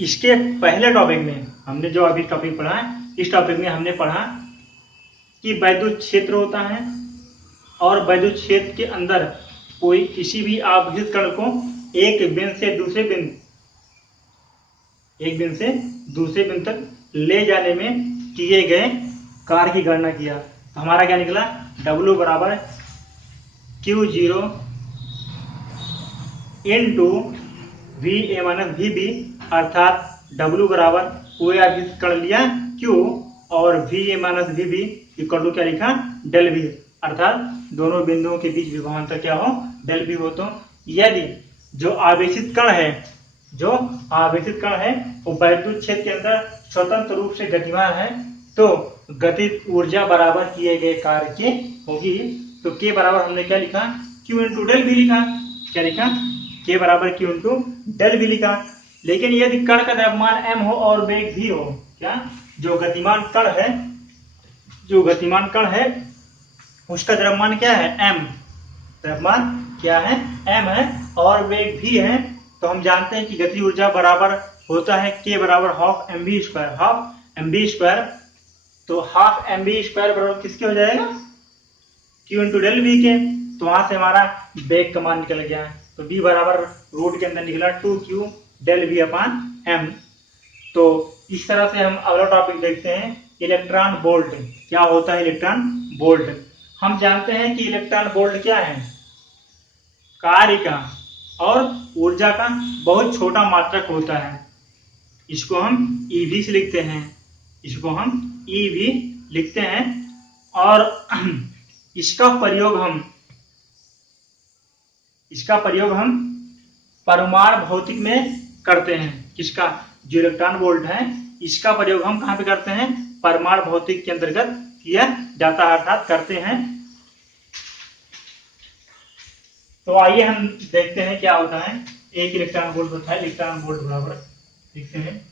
इसके पहले टॉपिक में हमने जो अभी टॉपिक पढ़ा है, इस टॉपिक में हमने पढ़ा कि वैद्युत क्षेत्र होता है और वैद्युत क्षेत्र के अंदर कोई किसी भी आवेशित कण को एक बिंदु से दूसरे बिंदु तक ले जाने में किए गए कार्य की गणना किया। तो हमारा क्या निकला, W बराबर Q0 into VA minus VB, अर्थात W बराबर कोई आवेशित कण लिया Q और VA minus VB equal to क्या लिखा, डेल V, अर्थात दोनों बिंदुओं के बीच विभवांतर क्या हो, डेल V हो। तो यदि जो आवेशित कण है वो वैद्युत क्षेत्र के अंदर स्वतंत्र रूप से गतिमान है तो गतिज ऊर्जा बराबर किए गए कार्य के होगी। तो K बराबर हमने क्या लिखा, Q इंटू डेल V लिखा। क्या लिखा, K बराबर Q इंटू डेल V लिखा। लेकिन यदि कण का द्रव्यमान m हो और वेग v हो, क्या जो गतिमान कण है उसका द्रव्यमान क्या है, m, द्रव्यमान क्या है, m है और वेग v है, तो हम जानते हैं कि गतिज ऊर्जा बराबर होता है K बराबर हाफ mv स्क्वायर। तो हाफ mv स्क्वायर बराबर किसके हो जाएगा, Q इंटू डेल V के। तो वहां से हमारा वेग का मान निकल गया। तो V बराबर रूट के अंदर निकला 2Q डेल V अपान m। तो इस तरह से हम अगला टॉपिक देखते हैं, इलेक्ट्रॉन वोल्ट। क्या होता है इलेक्ट्रॉन वोल्ट? हम जानते हैं कि इलेक्ट्रॉन वोल्ट क्या है, कार्य का और ऊर्जा का बहुत छोटा मात्रक होता है। इसको हम EV से लिखते हैं, और इसका प्रयोग हम परमाणु भौतिक में करते हैं। किसका, जो इलेक्ट्रॉन वोल्ट है इसका प्रयोग हम कहां पे करते हैं, परमाणु भौतिक के अंतर्गत किया जाता है, अर्थात करते हैं। तो आइए हम देखते हैं क्या होता है। एक इलेक्ट्रॉन वोल्ट होता है, इलेक्ट्रॉन वोल्ट बराबर लिखते हैं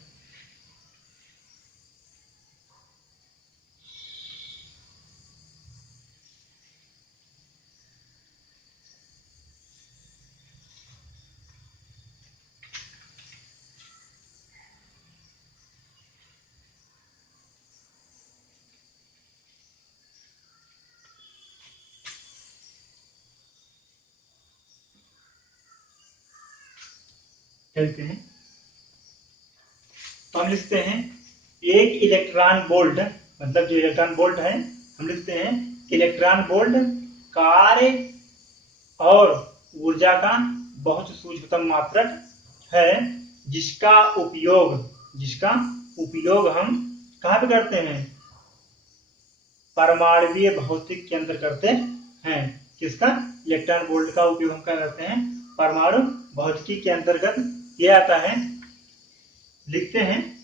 तो हम लिखते हैं एक इलेक्ट्रॉन वोल्ट, मतलब जो इलेक्ट्रॉन वोल्ट है हम लिखते हैं इलेक्ट्रॉन वोल्ट कार्य और ऊर्जा का बहुत सूक्ष्मतम मात्रक है, जिसका उपयोग हम कहां पे करते हैं, परमाणुीय भौतिक के अंदर करते हैं। किसका, इलेक्ट्रॉन वोल्ट का उपयोग हम क्या करते हैं, परमाणु भौतिकी के अंतर्गत किया जाता है। लिखते हैं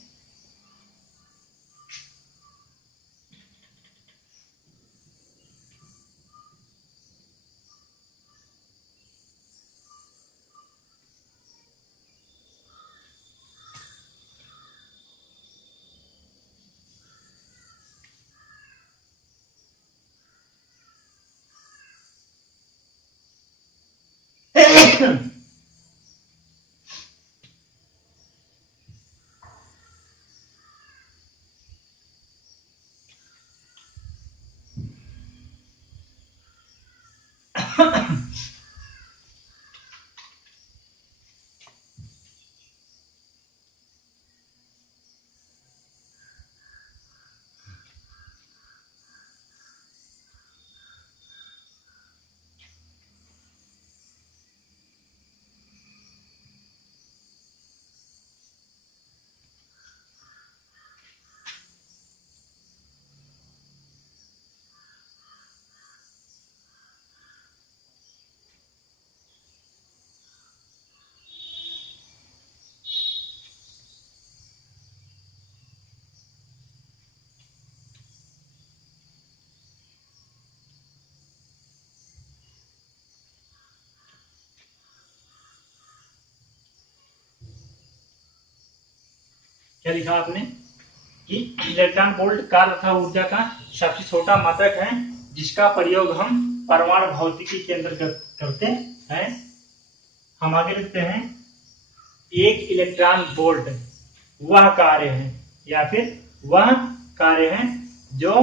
क्या लिखा आपने कि इलेक्ट्रॉन वोल्ट कार्य तथा ऊर्जा का सबसे छोटा मात्रक है, जिसका प्रयोग हम परमाणु भौतिकी के अंतर्गत करते हैं। हम आगे लिखते हैं एक इलेक्ट्रॉन वोल्ट वह कार्य है, या फिर वह कार्य है जो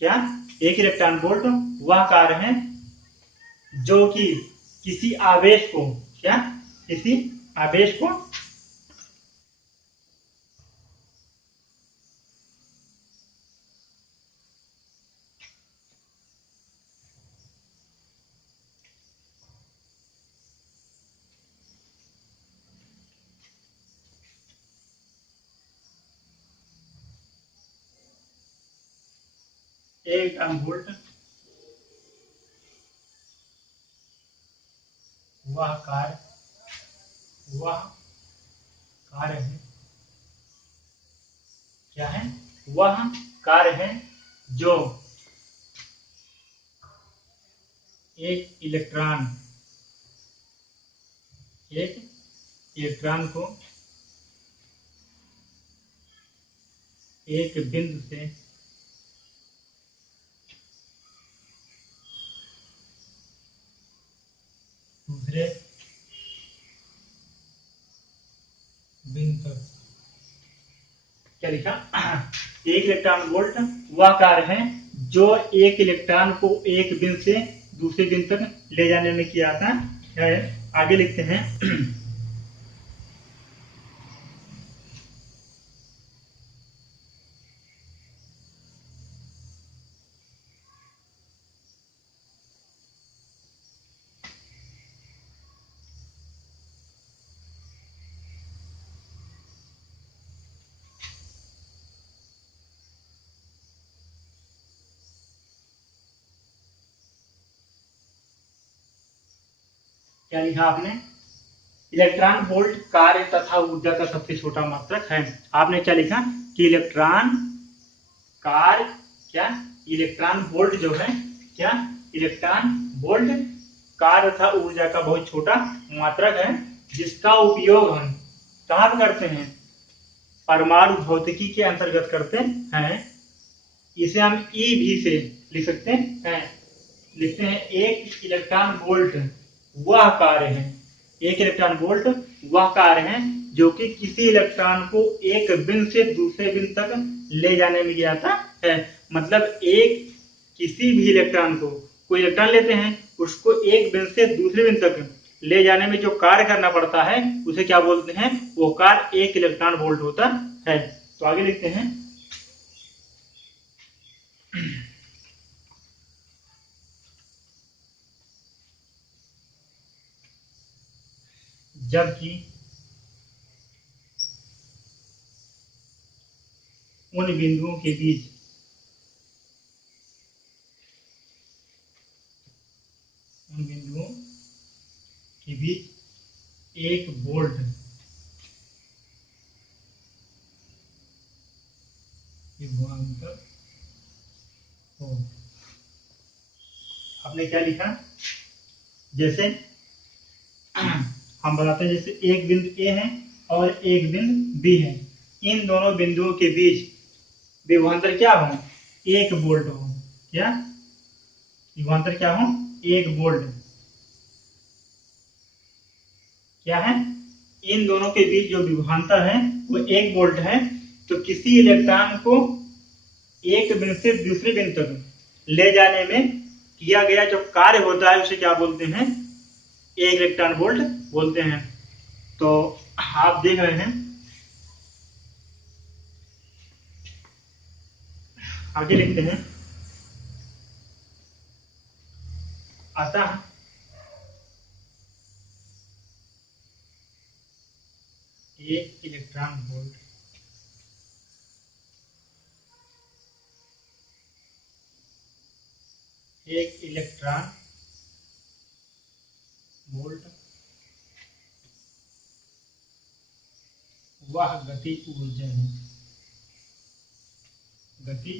क्या, एक इलेक्ट्रॉन वोल्ट वह कार्य है जो कि किसी आवेश को, क्या, किसी आवेश को एक इलेक्ट्रॉन वोल्ट वह कार्य, वह कार्य है, क्या है, वह कार्य है जो एक इलेक्ट्रॉन, एक इलेक्ट्रॉन को एक बिंदु से दूसरे बिंदु तक, क्या लिखा, एक इलेक्ट्रॉन वोल्ट वह कार्य है जो एक इलेक्ट्रॉन को एक बिंदु से दूसरे बिंदु तक ले जाने में किया जाता है। आगे लिखते हैं क्या लिखा आपने, इलेक्ट्रॉन वोल्ट कार्य तथा ऊर्जा का सबसे छोटा मात्रक है। आपने क्या लिखा कि इलेक्ट्रॉन कार्य, क्या, इलेक्ट्रॉन वोल्ट जो है, क्या, इलेक्ट्रॉन वोल्ट कार्य तथा ऊर्जा का बहुत छोटा मात्रक है, जिसका उपयोग हम कहाँ पे करते हैं, परमाणु भौतिकी के अंतर्गत करते हैं। इसे हम ई भी से लिख सकते हैं, लिखते हैं एक इलेक्ट्रॉन वोल्ट वह कार्य है, एक इलेक्ट्रॉन वोल्ट वह कार्य है जो कि किसी इलेक्ट्रॉन को एक बिंदु से दूसरे बिंदु तक ले जाने में किया जाता है। मतलब एक किसी भी इलेक्ट्रॉन को, कोई इलेक्ट्रॉन लेते हैं, उसको एक बिंदु से दूसरे बिंदु तक ले जाने में जो कार्य करना पड़ता है उसे क्या बोलते हैं, वो कार्य एक इलेक्ट्रॉन वोल्ट होता है। तो आगे लिखते हैं जबकि उन बिंदुओं के बीच, उन बिंदुओं के बीच एक वोल्ट विभवांतर हो। आपने क्या लिखा, जैसे हम बताते हैं, जैसे एक बिंदु ए है और एक बिंदु बी है, इन दोनों बिंदुओं के बीच विभवांतर क्या हो, एक वोल्ट हो, क्या, विभवांतर क्या हो, एक वोल्ट, क्या है, इन दोनों के बीच जो विभवांतर है वो एक वोल्ट है। तो किसी इलेक्ट्रॉन को एक बिंदु से दूसरे बिंदु तक ले जाने में किया गया जो कार्य होता है उसे क्या बोलते हैं, एक इलेक्ट्रॉन वोल्ट बोलते हैं। तो आप देख रहे हैं, आगे लिखते हैं, अतः एक इलेक्ट्रॉन वोल्ट एक इलेक्ट्रॉन वोल्ट वह गति ऊर्जा है, गति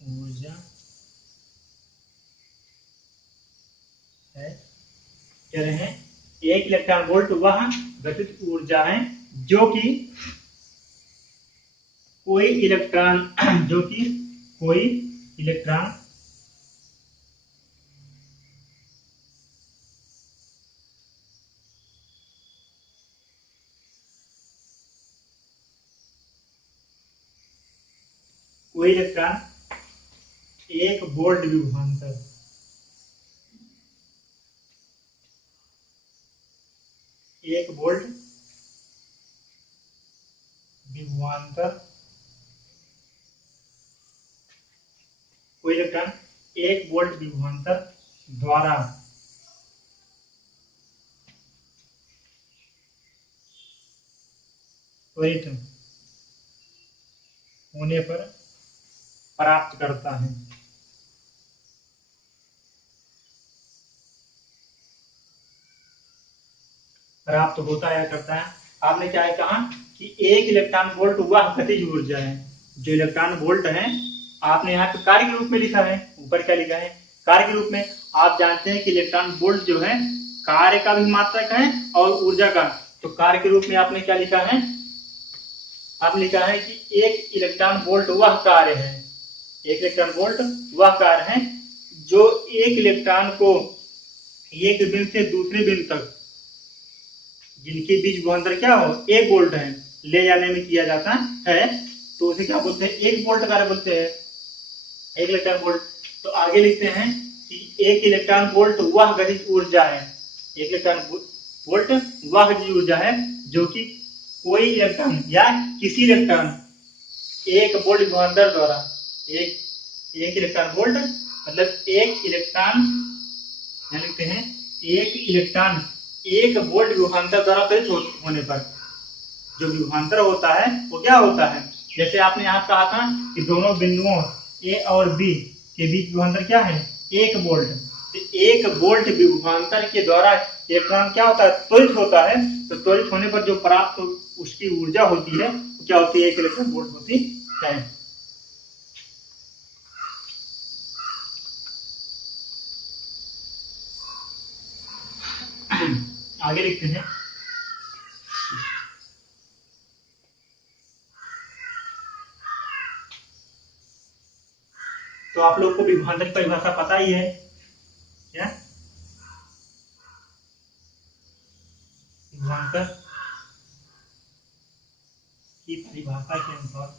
ऊर्जा है, कह रहे हैं एक इलेक्ट्रॉन वोल्ट वह गतिज ऊर्जा है जो कि कोई इलेक्ट्रॉन जो कि कोई इलेक्ट्रॉन कोई इलेक्ट्रॉन एक वोल्ट विभवांतर, एक वोल्ट विभवांतर, कोई इलेक्ट्रॉन एक वोल्ट विभवांतर द्वारा त्वरित होने पर प्राप्त करता है। प्राप्त होता है, करता है। आपने क्या कहा कि एक इलेक्ट्रॉन वोल्ट वह गतिज ऊर्जा है। जो इलेक्ट्रॉन वोल्ट है आपने यहाँ पे कार्य के रूप में लिखा है, ऊपर क्या लिखा है, कार्य के रूप में। आप जानते हैं कि इलेक्ट्रॉन वोल्ट जो है कार्य का भी मात्रक है और ऊर्जा का। तो कार्य के रूप में आपने क्या लिखा है, आपने लिखा है कि एक इलेक्ट्रॉन वोल्ट वह कार्य है, एक इलेक्ट्रॉन वोल्ट वह कार्य है जो एक इलेक्ट्रॉन को एक बिंदु से दूसरे बिंदु तक, जिनके बीच विभवांतर क्या हो, एक वोल्ट है, ले जाने में किया जाता है। तो उसे क्या बोलते हैं, एक वोल्ट कार्य बोलते हैं, एक इलेक्ट्रॉन वोल्ट। तो आगे लिखते हैं कि एक इलेक्ट्रॉन वोल्ट वह गतिज ऊर्जा है, एक इलेक्ट्रॉन वोल्ट वह गतिज ऊर्जा है जो कि कोई इलेक्ट्रॉन या किसी इलेक्ट्रॉन एक वोल्ट विभवांतर द्वारा, एक इलेक्ट्रॉन वोल्ट मतलब एक इलेक्ट्रॉन, लिखते हैं एक इलेक्ट्रॉन एक वोल्ट विभवांतर द्वारा प्रेरित होने पर, जो विभवांतर होता है वो क्या होता है, जैसे आपने यहाँ कहा था कि दोनों बिंदुओं ए और बी के बीच विभवांतर क्या है, एक वोल्ट। तो एक वोल्ट विभवांतर के द्वारा इलेक्ट्रॉन क्या होता है, त्वरित होता है। तो त्वरित होने पर जो प्राप्त उसकी ऊर्जा होती है वो क्या होती है, एक इलेक्ट्रॉन वोल्ट होती है। आगे लिखते हैं, तो आप लोग को विभवांतर की परिभाषा पता ही है क्या, विभवांतर की परिभाषा के अनुसार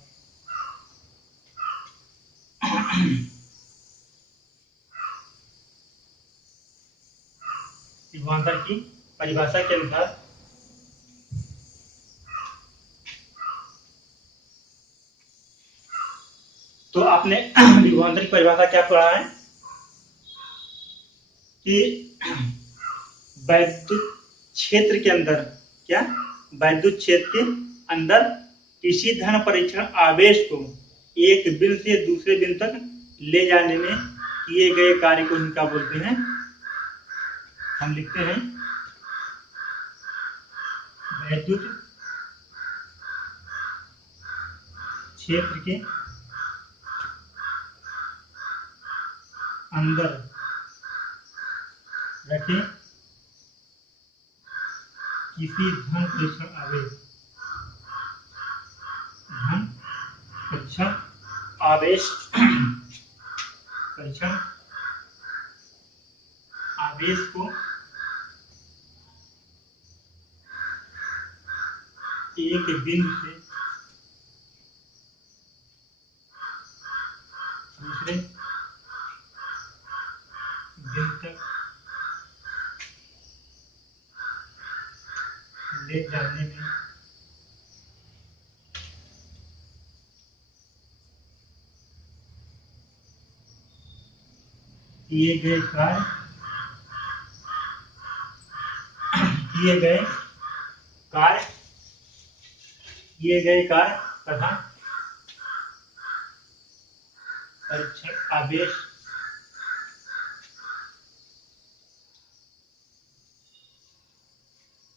विभवांतर की परिभाषा के अनुसार तो आपने विभवांतर की परिभाषा क्या पढ़ा है कि वैद्युत क्षेत्र के अंदर, क्या वैद्युत क्षेत्र के अंदर किसी धन परीक्षण आवेश को एक बिंदु से दूसरे बिंदु तक ले जाने में किए गए कार्य को इनका बोलते हैं, हम लिखते हैं वैद्युत क्षेत्र के अंदर रखे किसी धन परीक्षण आवेश, धन परीक्षण आवेश परीक्षण आवेश को एक बिंदु से दूसरे बिंदु तक ले जाने में किए गए कार्य, किए गए कार्य, किए गए कार्य तथा परीक्षण आवेश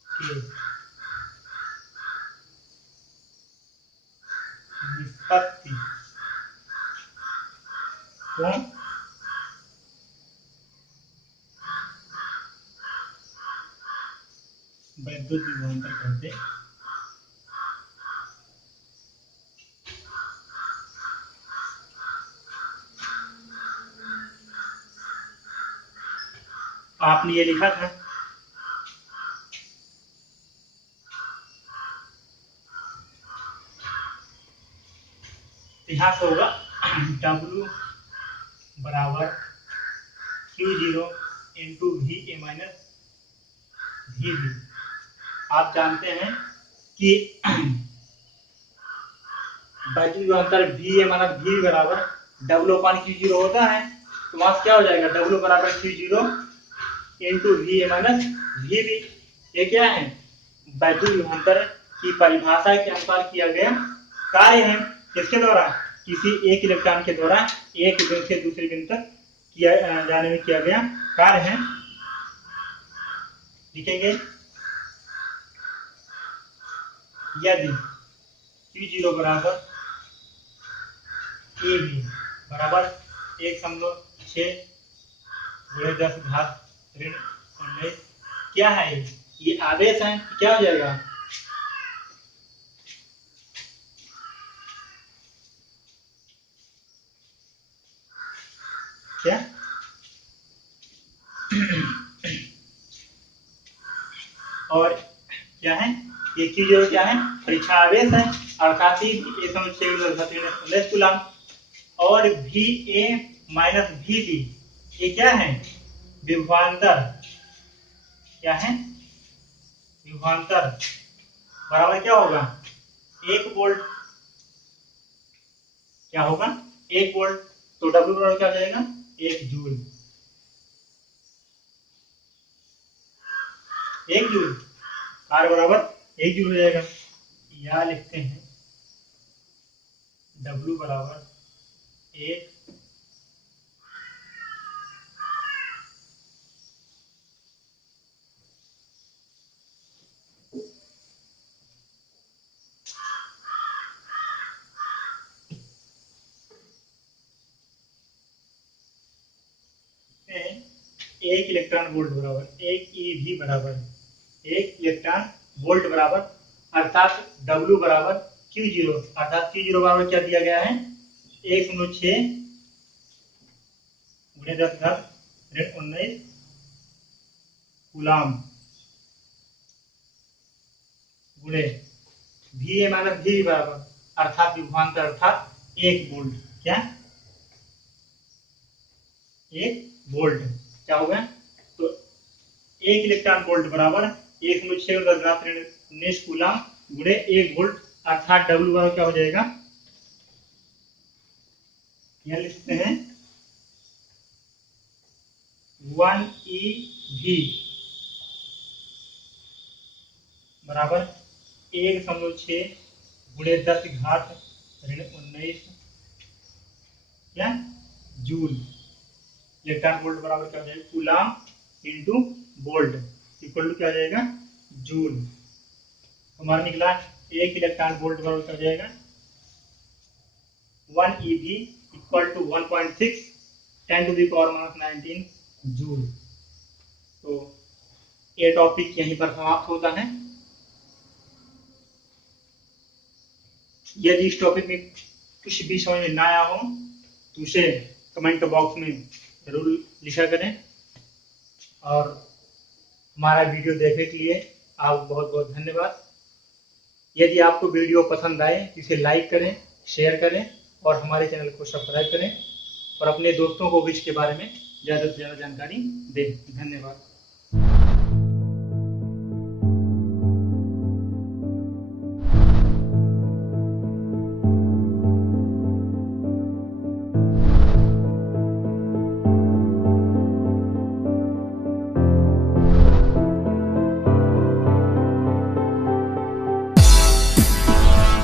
के निष्पत्ति को वैद्युत विभवांतर कहते हैं। आपने ये लिखा था यहाँ से होगा W बराबर Q0 into V A minus V B. आप जानते हैं कि वैद्युत विभवांतर वी ए माइनस वी बराबर W अपान Q0 होता है। तो वहां क्या हो जाएगा, W बराबर Q0 into V A minus V B. ये क्या है, वैद्युत विभवांतर की परिभाषा के अनुसार किया गया कार्य है। किसके द्वारा, किसी एक इलेक्ट्रॉन के द्वारा एक बिंदु से दूसरे बिंदु तक किया जाने में किया गया कार्य है। लिखेंगे यदि Q0 बराबर ए बी बराबर 1.6 गुणे 10 घात ऋण 19 क्या है, ये आवेश है। क्या हो जाएगा, क्या और क्या है, ये Q0 क्या है, परीक्षा आवेश है, अर्थात ही 1.6 कूलम। और V A minus V B ये क्या है, विभवांतर। क्या है, विभवांतर बराबर क्या होगा, 1 वोल्ट। क्या होगा, 1 वोल्ट। तो W बराबर क्या हो जाएगा, 1 जूल। 1 जूल, R बराबर 1 जूल हो जाएगा। या लिखते हैं W बराबर 1 1 इलेक्ट्रॉन वोल्ट बराबर 1 eV बराबर 1 इलेक्ट्रॉन वोल्ट बराबर, अर्थात W बराबर Q0, अर्थात Q0 बराबर क्या दिया गया है, 1.6 गुणे 10 घात ऋण 19 कूलम गुणे वी ए माइनस वी बराबर, अर्थात विभवांतर अर्थात 1 वोल्ट। क्या, 1 वोल्ट। क्या होगा, तो 1 इलेक्ट्रॉन वोल्ट बराबर 1.6 10 घात ऋण 19 कूलम गुणे 1 वोल्ट, अर्थात W बराबर क्या हो जाएगा, यह लिखते हैं 1 eV बराबर 1.6 गुणे 10 घात ऋण 19 क्या जूल। इलेक्ट्रॉन वोल्ट बराबर क्या हो जाएगा, coulomb into volt equal to क्या हो जाएगा, जूल। हमारा निकला 1 इलेक्ट्रॉन वोल्ट बराबर क्या हो जाएगा, 1 eV इक्वल टू 1.6 10⁻⁻19 जूल। तो ये टॉपिक यहीं पर समाप्त होता है। यदि इस टॉपिक में कुछ भी समझ में ना आया हो तो उसे कमेंट बॉक्स में जरूर लिखा करें। और हमारा वीडियो देखने के लिए आपको बहुत बहुत धन्यवाद। यदि आपको वीडियो पसंद आए तो इसे लाइक करें, शेयर करें और हमारे चैनल को सब्सक्राइब करें और अपने दोस्तों को भी इसके बारे में ज़्यादा से ज़्यादा जानकारी दें। धन्यवाद।